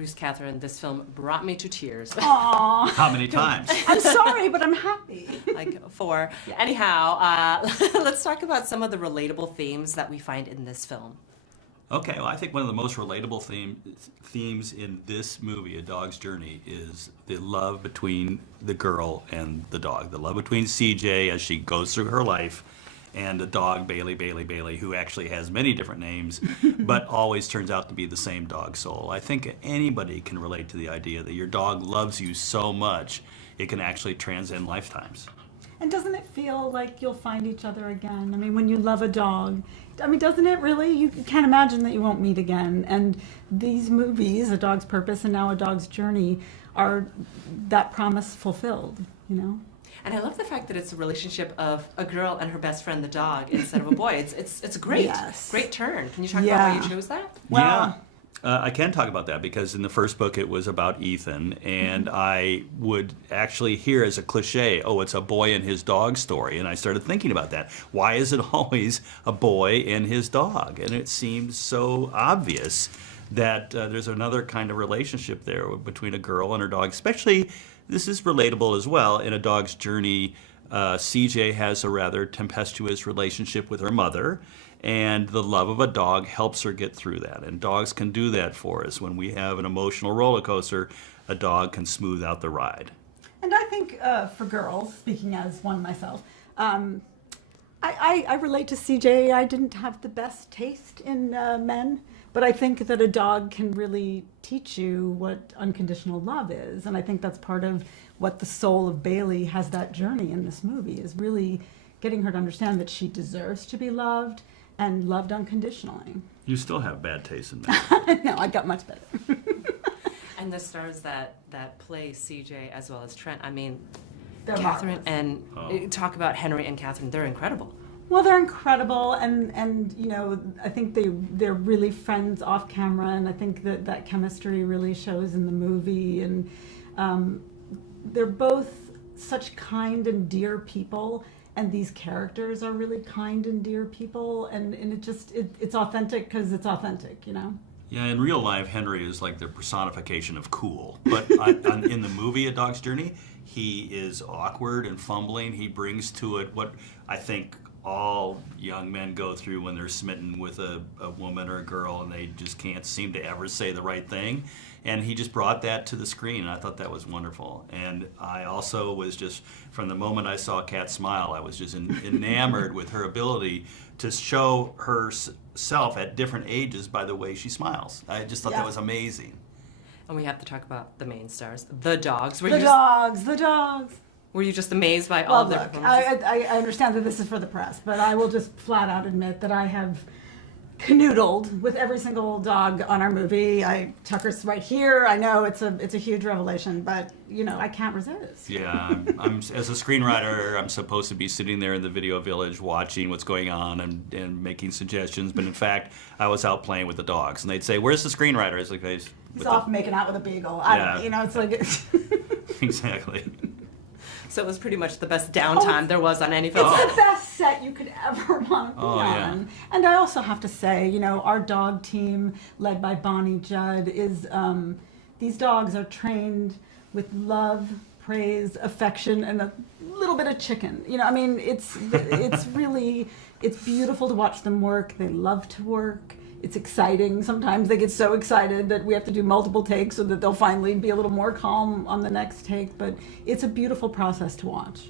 Bruce, Cathryn, this film brought me to tears. Aww. How many times? I'm sorry, but I'm happy. Like 4. Yeah. Anyhow, let's talk about some of the relatable themes that we find in this film. Okay, well, I think one of the most relatable themes in this movie, A Dog's Journey, is the love between the girl and the dog. The love between CJ as she goes through her life, and the dog, Bailey, who actually has many different names, but always turns out to be the same dog soul. I think anybody can relate to the idea that your dog loves you so much, it can actually transcend lifetimes. And doesn't it feel like you'll find each other again? I mean, when you love a dog, I mean, doesn't it really? You can't imagine that you won't meet again. And these movies, A Dog's Purpose and now A Dog's Journey, are that promise fulfilled, you know? And I love the fact that it's a relationship of a girl and her best friend, the dog, instead of a boy. It's great. Yes. Great turn. Can you talk about why you chose that? Well, yeah. I can talk about that because in the first book it was about Ethan, and I would actually hear as a cliche, oh, it's a boy and his dog story, and I started thinking about that. Why is it always a boy and his dog? And it seems so obvious that there's another kind of relationship there between a girl and her dog, especially, this is relatable as well, in A Dog's Journey, CJ has a rather tempestuous relationship with her mother, and the love of a dog helps her get through that. And dogs can do that for us. When we have an emotional roller coaster, a dog can smooth out the ride. And I think for girls, speaking as one myself, I relate to CJ. I didn't have the best taste in men, but I think that a dog can really teach you what unconditional love is. And I think that's part of what the soul of Bailey has that journey in this movie, is really getting her to understand that she deserves to be loved and loved unconditionally. You still have bad taste in men. No, I got much better. And the stars that play CJ as well as Trent, I mean, They're Cathryn marvelous. and talk about Henry and Cathryn, they're incredible. Well, they're incredible, and you know, I think they're really friends off camera, and I think that chemistry really shows in the movie, and they're both such kind and dear people, and these characters are really kind and dear people, and it's authentic because it's authentic, you know? Yeah, in real life, Henry is like the personification of cool. But in the movie A Dog's Journey, he is awkward and fumbling. He brings to it what I think all young men go through when they're smitten with a woman or a girl and they just can't seem to ever say the right thing. And he just brought that to the screen, and I thought that was wonderful. And I also was just, from the moment I saw Kat smile, I was just enamored with her ability to show herself at different ages by the way she smiles. I just thought that was amazing. And we have to talk about the main stars, the dogs. The dogs. Were you just amazed by all of their performances? I understand that this is for the press, but I will just flat out admit that I have canoodled with every single dog on our movie. Tucker's right here. I know it's a huge revelation, but you know, I can't resist. Yeah, I'm as a screenwriter, I'm supposed to be sitting there in the video village watching what's going on and making suggestions, but in fact, I was out playing with the dogs, and they'd say, "Where's the screenwriter?" It's like, he's off making out with a beagle. You know, it's like exactly. So it was pretty much the best downtime there was on any film. It's the best set you could ever want to be on. Yeah. And I also have to say, you know, our dog team, led by Bonnie Judd, is these dogs are trained with love, praise, affection, and a little bit of chicken. You know, I mean, it's really, it's beautiful to watch them work. They love to work. It's exciting. Sometimes they get so excited that we have to do multiple takes so that they'll finally be a little more calm on the next take. But it's a beautiful process to watch.